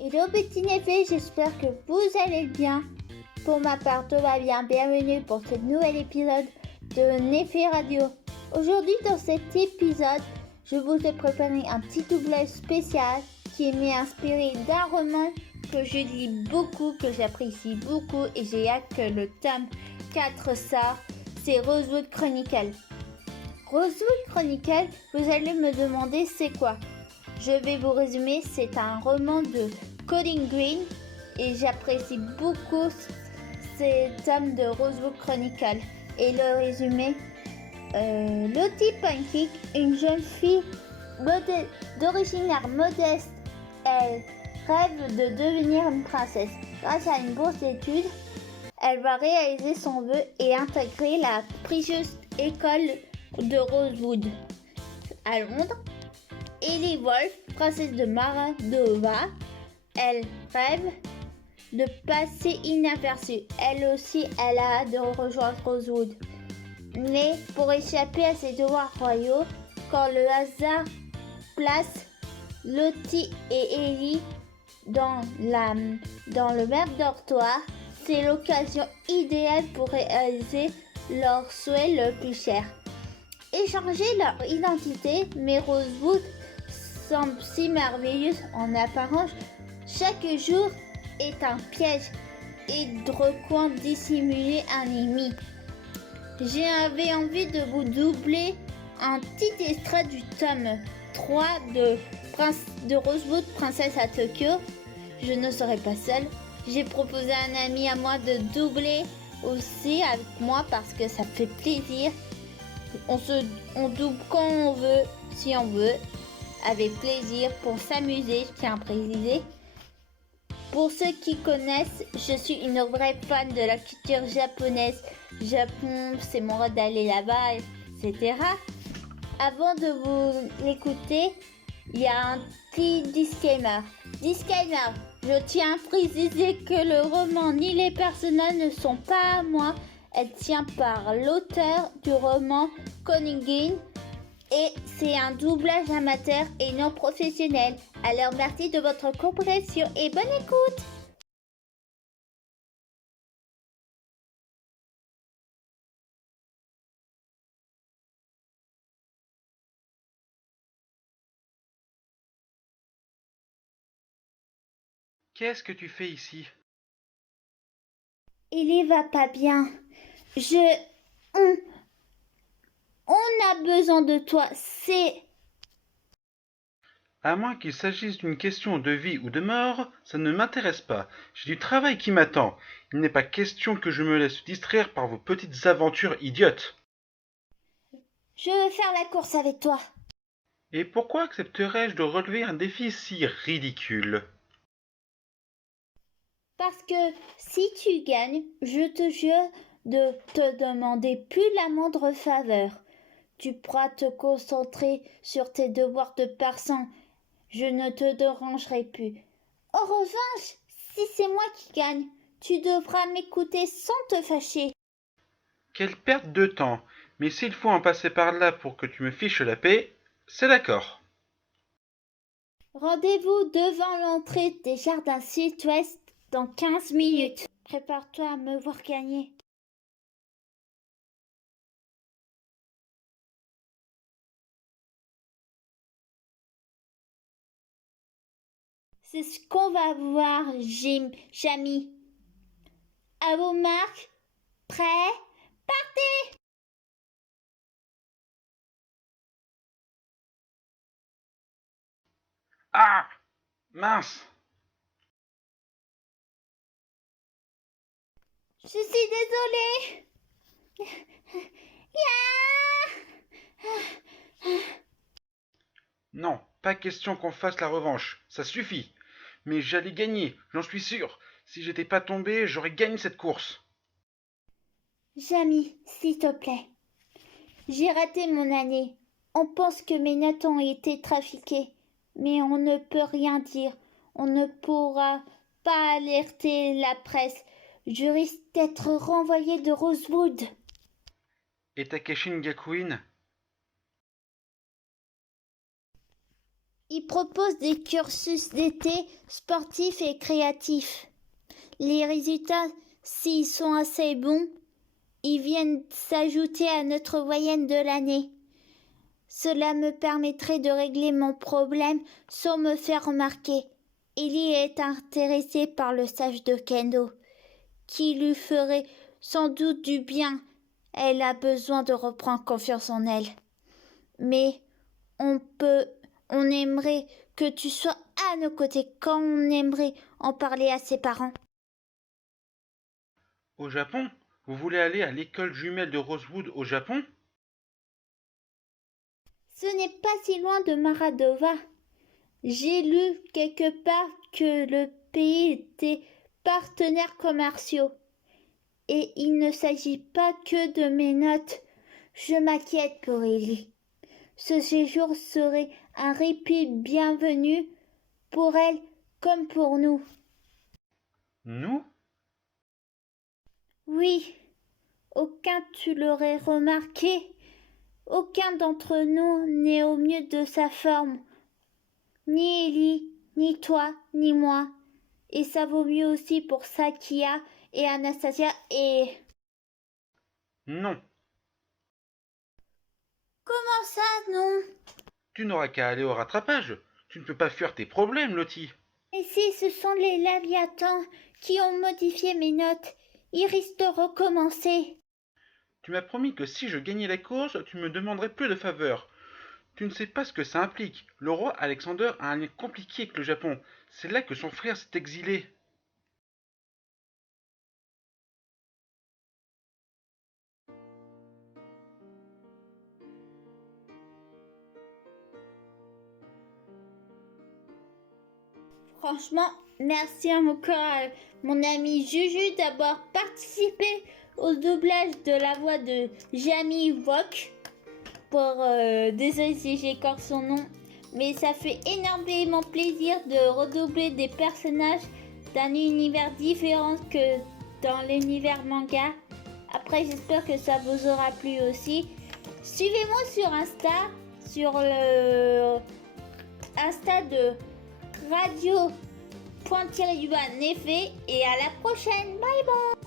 Hello petit Néfé, j'espère que vous allez bien. Pour ma part, tout va bien. Bienvenue pour ce nouvel épisode de Néfé Radio. Aujourd'hui, dans cet épisode, je vous ai préparé un petit doublage spécial qui m'est inspiré d'un roman que je lis beaucoup, que j'apprécie beaucoup et j'ai hâte que le tome 4 sorte. C'est Rosewood Chronicle. Rosewood Chronicle, vous allez me demander c'est quoi? Je vais vous résumer, c'est un roman de Colin Green et j'apprécie beaucoup ces tomes de Rosewood Chronicle. Et le résumé, Lottie Pancake, une jeune fille d'origine modeste, elle rêve de devenir une princesse. Grâce à une bourse d'études, elle va réaliser son vœu et intégrer la prestigieuse école de Rosewood à Londres. Ellie Wolf, princesse de Maradova, elle rêve de passer inaperçue. Elle aussi, elle a hâte de rejoindre Rosewood. Mais pour échapper à ses devoirs royaux, quand le hasard place Lottie et Ellie dans le même dortoir, c'est l'occasion idéale pour réaliser leur souhait le plus cher. Échanger leur identité, mais Rosewood semble si merveilleuse en apparence. Chaque jour est un piège et de recoin dissimuler un ennemi. J'avais envie de vous doubler un petit extrait du tome 3 de Rosewood, Princesse à Tokyo. Je ne serai pas seule. J'ai proposé à un ami à moi de doubler aussi avec moi parce que ça fait plaisir. On double quand on veut, si on veut, avec plaisir, pour s'amuser, je tiens à préciser. Pour ceux qui connaissent, je suis une vraie fan de la culture japonaise. Japon, c'est mon rêve d'aller là-bas, etc. Avant de vous l'écouter, il y a un petit disclaimer. Disclaimer, je tiens à préciser que le roman ni les personnages ne sont pas à moi. Elle tient par l'auteur du roman Colin Green et c'est un doublage amateur et non professionnel. Alors merci de votre compréhension et bonne écoute. Qu'est-ce que tu fais ici? Il y va pas bien. On a besoin de toi. C'est... À moins qu'il s'agisse d'une question de vie ou de mort, ça ne m'intéresse pas. J'ai du travail qui m'attend. Il n'est pas question que je me laisse distraire par vos petites aventures idiotes. Je veux faire la course avec toi. Et pourquoi accepterais-je de relever un défi si ridicule? Parce que si tu gagnes, je te jure de te demander plus la moindre faveur. Tu pourras te concentrer sur tes devoirs de personne. Je ne te dérangerai plus. En revanche, si c'est moi qui gagne, tu devras m'écouter sans te fâcher. Quelle perte de temps. Mais s'il faut en passer par là pour que tu me fiches la paix, c'est d'accord. Rendez-vous devant l'entrée des jardins sud-ouest dans 15 minutes. Prépare-toi à me voir gagner. C'est ce qu'on va voir, Jamy. À vos marques, prêts, partez! Ah! Mince! Je suis désolée. Non, pas question qu'on fasse la revanche. Ça suffit. Mais j'allais gagner, j'en suis sûr. Si j'étais pas tombé, j'aurais gagné cette course. Jamy, s'il te plaît. J'ai raté mon année. On pense que mes notes ont été trafiquées, mais on ne peut rien dire. On ne pourra pas alerter la presse. Je risque d'être renvoyée de Rosewood. Et Takeshi Gakuin? Ils proposent des cursus d'été sportifs et créatifs. Les résultats, s'ils sont assez bons, ils viennent s'ajouter à notre moyenne de l'année. Cela me permettrait de régler mon problème sans me faire remarquer. Ellie est intéressée par le stage de kendo, qui lui ferait sans doute du bien. Elle a besoin de reprendre confiance en elle. Mais on aimerait que tu sois à nos côtés quand on aimerait en parler à ses parents. Au Japon? Vous voulez aller à l'école jumelle de Rosewood au Japon? Ce n'est pas si loin de Maradova. J'ai lu quelque part que le pays était partenaires commerciaux. Et il ne s'agit pas que de mes notes. Je m'inquiète pour Ellie. Ce séjour serait un répit bienvenu pour elle comme pour nous. Nous? Oui, aucun tu l'aurais remarqué. Aucun d'entre nous n'est au mieux de sa forme. Ni Ellie, ni toi, ni moi. Et ça vaut mieux aussi pour Sakia et Anastasia et... Non. Comment ça, non? Tu n'auras qu'à aller au rattrapage. Tu ne peux pas fuir tes problèmes, Lottie. Et si ce sont les Léviathans qui ont modifié mes notes, ils risquent de recommencer. Tu m'as promis que si je gagnais la course, tu me demanderais peu de faveurs. Tu ne sais pas ce que ça implique. Le roi Alexander a un lien compliqué avec le Japon. C'est là que son frère s'est exilé. Franchement, merci encore à mon ami Juju d'avoir participé au doublage de la voix de Jamie Wok. Désolé si j'écorche son nom, mais ça fait énormément plaisir de redoubler des personnages d'un univers différent que dans l'univers manga. Après, j'espère que ça vous aura plu aussi. Suivez-moi sur Insta, sur le Insta de radio.neffet et à la prochaine. Bye bye.